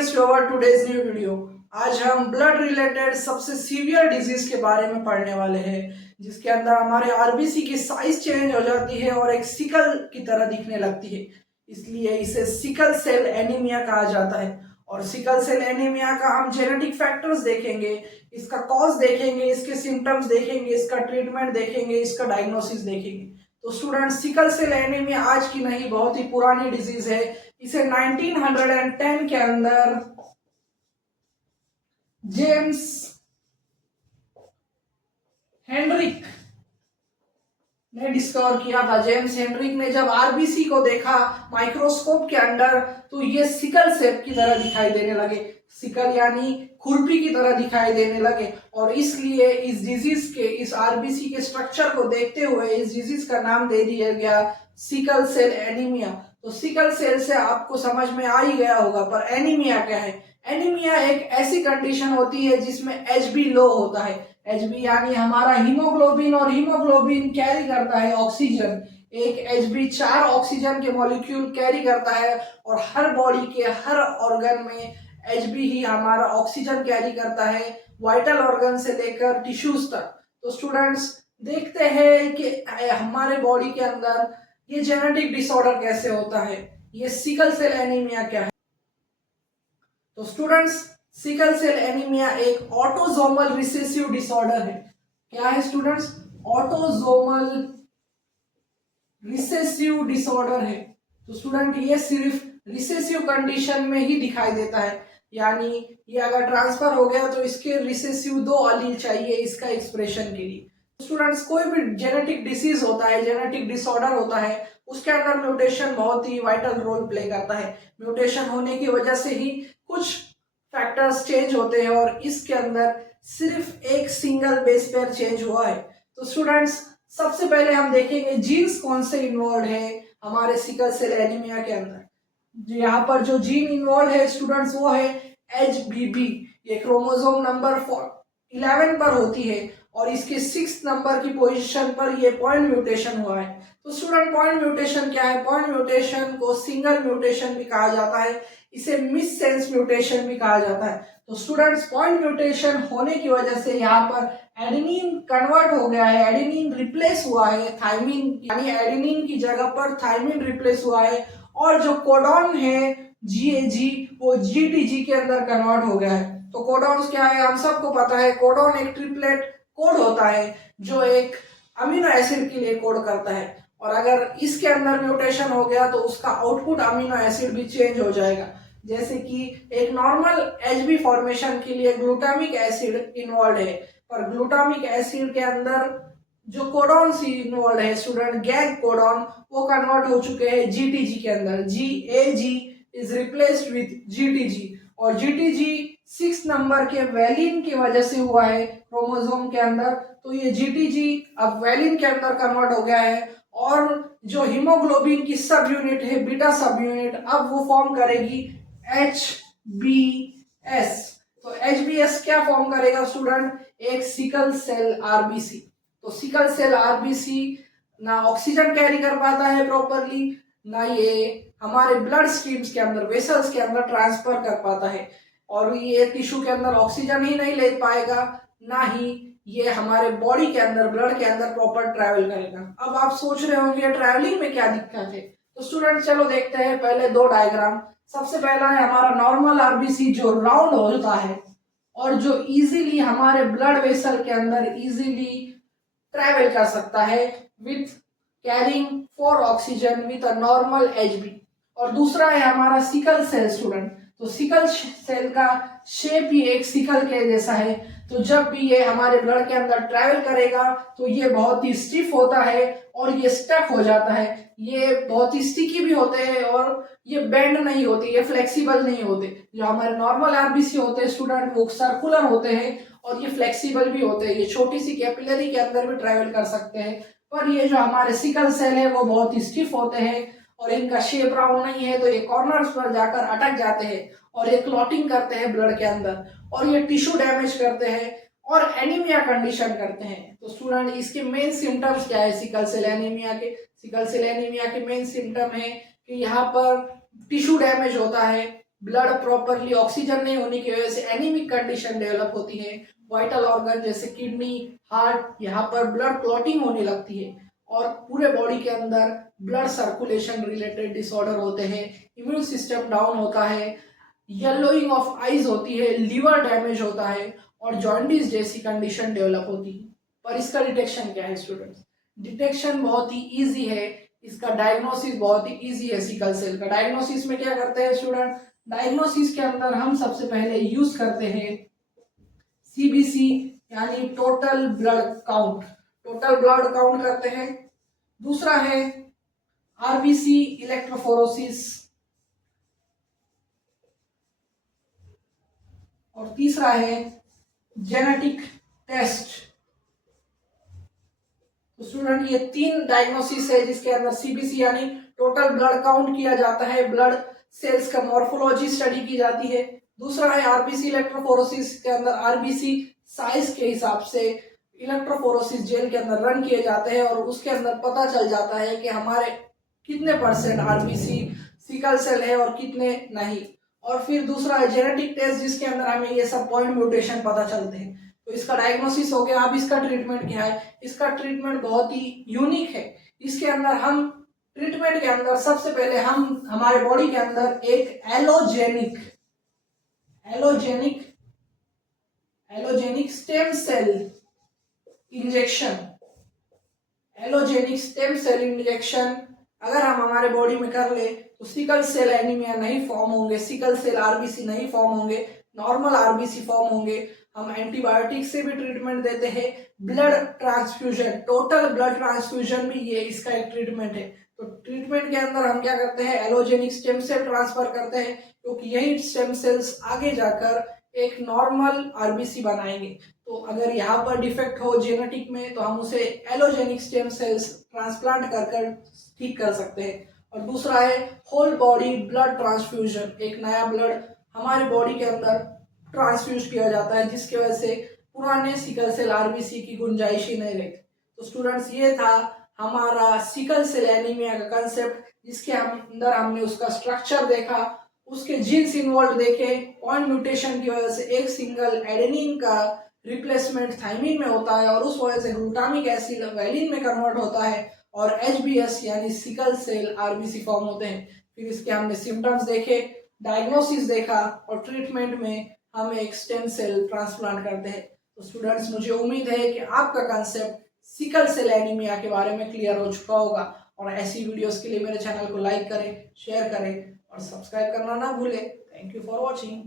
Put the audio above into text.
Students to our today's new video. आज हम blood related सबसे सीवियर डिजीज के बारे में पढ़ने वाले हैं, जिसके अंदर हमारे आरबीसी की साइज चेंज हो जाती है और एक सिकल की तरह दिखने लगती है। इसलिए इसे सिकल सेल एनीमिया कहा जाता है। और सिकल सेल एनीमिया का हम जेनेटिक फैक्टर्स देखेंगे, इसका कॉज देखेंगे, इसके सिम्टम्स देखेंगे, इसका ट्रीटमेंट देखेंगे, इसका डायग्नोसिस देखेंगे। तो स्टूडेंट, सिकल सेल एनीमिया आज की नहीं, बहुत ही पुरानी डिजीज है। इसे 1910 के अंदर जेम्स हेनरिक ने डिस्कवर किया था। जेम्स हेनरिक ने जब आरबीसी को देखा माइक्रोस्कोप के अंदर, तो ये सिकल सेप की तरह दिखाई देने लगे। सिकल यानी खुरपी की तरह दिखाई देने लगे, और इसलिए इस डिजीज के, इस आरबीसी के स्ट्रक्चर को देखते हुए इस डिजीज का नाम दे दिया गया सिकल सेल एनीमिया। तो सिकल सेल से आपको समझ में आ ही गया होगा, पर एनीमिया क्या है? एनीमिया एक ऐसी कंडीशन होती है जिसमें एचबी लो होता है। एचबी यानी हमारा हीमोग्लोबिन, और हीमोग्लोबिन कैरी करता है ऑक्सीजन। एक एचबी 4 ऑक्सीजन के मॉलिक्यूल कैरी करता है, और हर बॉडी के हर ऑर्गन में एचबी ही हमारा ऑक्सीजन कैरी करता है, वाइटल ऑर्गन से लेकर टिश्यूज तक। तो स्टूडेंट्स, देखते हैं कि हमारे बॉडी के अंदर ये जेनेटिक डिसऑर्डर कैसे होता है, ये सिकल सेल एनीमिया क्या है। तो स्टूडेंट्स, सिकल सेल एनीमिया एक ऑटोसोमल रिसेसिव डिसऑर्डर है। क्या है स्टूडेंट्स? ऑटोसोमल रिसेसिव डिसऑर्डर है। तो स्टूडेंट, ये सिर्फ रिसेसिव कंडीशन में ही दिखाई देता है, यानी ये अगर ट्रांसफर हो गया तो इसके रिसेसिव 2 अलील चाहिए इसका एक्सप्रेशन के लिए। स्टूडेंट्स, कोई भी जेनेटिक डिसीज होता है, जेनेटिक डिसऑर्डर होता है, उसके अंदर म्यूटेशन बहुत ही वाइटल रोल प्ले करता है। म्यूटेशन होने की वजह से ही कुछ फैक्टर्स चेंज होते हैं, और इसके अंदर सिर्फ एक सिंगल बेस पेयर चेंज हुआ है। तो स्टूडेंट्स, सबसे पहले हम देखेंगे जीन्स कौन से इन्वॉल्व है हमारे सिकल सेल एनीमिया के अंदर। यहाँ पर जो जीन इन्वॉल्व है स्टूडेंट्स, वो है HBB। ये क्रोमोसोम नंबर 11 पर होती है, और इसके 6 नंबर की पोजीशन पर ये पॉइंट म्यूटेशन हुआ है। तो स्टूडेंट, पॉइंट म्यूटेशन क्या है? पॉइंट म्यूटेशन को सिंगल म्यूटेशन भी कहा जाता है, इसे मिस सेंस म्यूटेशन भी कहा जाता है। तो स्टूडेंट्स, पॉइंट म्यूटेशन होने की वजह से यहाँ पर एडेनिन कन्वर्ट हो गया है, एडेनिन रिप्लेस हुआ है थाइमिन, यानी एडेनिन की जगह पर थाइमिन रिप्लेस हुआ है, और जो कोडॉन है GAG, वो GTG के अंदर कन्वर्ट हो गया है। तो कोडॉन्स क्या है? हम सबको पता है, कोडॉन एक ट्रिपलेट कोड होता है जो एक अमीनो एसिड के लिए कोड करता है, और अगर इसके अंदर म्यूटेशन हो गया तो उसका आउटपुट अमीनो एसिड भी चेंज हो जाएगा। जैसे कि एक नॉर्मल HB फॉर्मेशन के लिए ग्लूटामिक एसिड इन्वॉल्व है, पर ग्लूटामिक एसिड के अंदर जो कोडॉन सी इन्वॉल्व है स्टूडेंट, गैग कोडॉन, वो कन्वर्ट हो चुके हैं GTG के अंदर। GAG is replaced with GTG, और GTG 6 नंबर के वैलिन की वजह से हुआ है क्रोमोसोम के अंदर। तो ये GTG अब वैलिन के अंदर कन्वर्ट हो गया है, और जो हीमोग्लोबिन की सब यूनिट है, बीटा सब यूनिट, अब वो फॉर्म करेगी HBS। तो HBS क्या फॉर्म करेगा स्टूडेंट? एक सिकल सेल आरबीसी। तो सिकल सेल आरबीसी ना ऑक्सीजन कैरी कर पाता है प्रॉपरली, ना ये हमारे ब्लड स्ट्रीम्स के अंदर, वेसल्स के अंदर ट्रांसफर कर पाता है, और ये टिश्यू के अंदर ऑक्सीजन ही नहीं ले पाएगा, ना ही ये हमारे बॉडी के अंदर, ब्लड के अंदर प्रॉपर ट्रैवल करेगा। अब आप सोच रहे होंगे ट्रैवलिंग में क्या दिक्कत है? तो स्टूडेंट, चलो देखते हैं पहले 2 डायग्राम। सबसे पहला है हमारा नॉर्मल आरबीसी जो राउंड होता है, और जो इजीली हमारे ब्लड वेसल के अंदर इजीली ट्रैवल कर सकता है with carrying 4 oxygen with a normal HB। और दूसरा है हमारा सिकल सेल स्टूडेंट। तो सिकल सेल का शेप ही एक सिकल के जैसा है। तो जब भी ये हमारे ब्लड के अंदर ट्रैवल करेगा तो ये बहुत ही स्टिफ होता है, और ये स्टक हो जाता है। ये बहुत ही स्टिकी भी होते हैं, और ये बेंड नहीं होते, ये फ्लेक्सिबल नहीं होते। जो हमारे नॉर्मल आरबीसी होते हैं स्टूडेंट, वो सर्कुलर होते हैं, और ये फ्लेक्सिबल भी होते हैं, ये छोटी सी कैपिलरी के अंदर भी ट्रैवल कर सकते हैं। पर ये जो हमारे सिकल सेल है वो बहुत ही स्टिफ होते हैं, और इनका शेप राउंड नहीं है, तो ये कॉर्नर्स पर जाकर अटक जाते हैं, और ये क्लॉटिंग करते हैं ब्लड के अंदर, और ये टिश्यू डैमेज करते हैं, और एनीमिया कंडीशन करते हैं। तो स्टूडेंट, इसके मेन सिम्टम्स क्या है सिकल सेल एनीमिया के? सिकल सेल एनीमिया के मेन सिम्टम है कि यहाँ पर टिश्यू डैमेज होता है, ब्लड प्रॉपरली ऑक्सीजन नहीं होने की वजह से एनीमिक कंडीशन डेवलप होती है। वाइटल ऑर्गन जैसे किडनी, हार्ट, यहाँ पर ब्लड क्लॉटिंग होने लगती है और पूरे बॉडी के अंदर ब्लड सर्कुलेशन रिलेटेड डिसऑर्डर होते हैं। इम्यून सिस्टम डाउन होता है, येलोइंग ऑफ आईज होती है, लीवर डैमेज होता है और जॉन्डिस जैसी कंडीशन डेवलप होती है। पर इसका डिटेक्शन क्या है स्टूडेंट्स? डिटेक्शन बहुत ही इजी है, इसका डायग्नोसिस बहुत ही इजी है। सिकल सेल का डायग्नोसिस में क्या करते हैं स्टूडेंट? डायग्नोसिस के अंदर हम सबसे पहले यूज करते हैं सीबीसी यानी total blood count. Total blood count करते हैं। दूसरा है आरबीसी इलेक्ट्रोफोरोसिस और तीसरा है जेनेटिक टेस्ट। तो स्टूडेंट ये 3 डायग्नोसिस है जिसके अंदर सीबीसी यानी टोटल ब्लड काउंट किया जाता है, ब्लड सेल्स का मॉर्फोलॉजी स्टडी की जाती है। दूसरा है आरबीसी इलेक्ट्रोफोरोसिस के अंदर आरबीसी साइज के हिसाब से इलेक्ट्रोफोरोसिस जेल के अंदर रन किए जाते हैं और उसके अंदर पता चल जाता है कि हमारे कितने % आरबीसी सिकल सेल है और कितने नहीं। और फिर दूसरा है जेनेटिक टेस्ट जिसके अंदर हमें ये सब पॉइंट म्यूटेशन पता चलते हैं। तो इसका डायग्नोसिस हो गया। अब इसका ट्रीटमेंट क्या है? इसका ट्रीटमेंट बहुत ही यूनिक है। इसके अंदर हम ट्रीटमेंट के अंदर सबसे पहले हम हमारे बॉडी के अंदर एक एलोजेनिक स्टेम सेल इंजेक्शन अगर हम हमारे बॉडी में कर ले तो सिकल सेल एनीमिया नहीं फॉर्म होंगे, सिकल सेल आरबीसी नहीं फॉर्म होंगे, नॉर्मल आरबीसी फॉर्म होंगे। हम एंटीबायोटिक से भी ट्रीटमेंट देते हैं। Blood transfusion, total blood transfusion भी ये इसका एक ट्रीटमेंट है। तो ट्रीटमेंट के अंदर हम क्या करते हैं? एलोजेनिक स्टेम सेल ट्रांसफर करते हैं क्योंकि यही स्टेम सेल्स आगे जाकर एक नॉर्मल आरबीसी बनाएंगे। तो अगर यहाँ पर डिफेक्ट हो जेनेटिक में तो हम उसे एलोजेनिक स्टेम सेल्स ट्रांसप्लांट कर ठीक कर सकते हैं। और दूसरा है होल बॉडी ब्लड ट्रांसफ्यूजन, एक नया ब्लड हमारे बॉडी के अंदर ट्रांसफ्यूज किया जाता है जिसकी वजह से पुराने सिकल सेल आरबीसी की गुंजाइश ही नहीं रहती। तो स्टूडेंट्स ये था हमारा सिकल सेल एनीमिया का कंसेप्ट जिसके अंदर हमने उसका स्ट्रक्चर देखा, उसके जीन्स इन्वॉल्व देखे। पॉइंट म्यूटेशन की वजह से एक सिंगल एडेनिन का रिप्लेसमेंट थाइमिन में होता है और उस वजह से ग्लूटामिक एसिड वैलिन में कन्वर्ट होता है और एचबीएस यानी सिकल सेल आरबीसी फॉर्म होते हैं। फिर इसके हमने सिम्टम्स देखे, डायग्नोसिस देखा और ट्रीटमेंट में हम एक स्टेम सेल ट्रांसप्लांट करते हैं। तो स्टूडेंट्स मुझे उम्मीद है कि आपका कंसेप्ट सिकल सेल एनीमिया के बारे में क्लियर हो चुका होगा और ऐसी वीडियोस के लिए मेरे चैनल को लाइक करें, शेयर करें और सब्सक्राइब करना ना भूलें। Thank you for watching.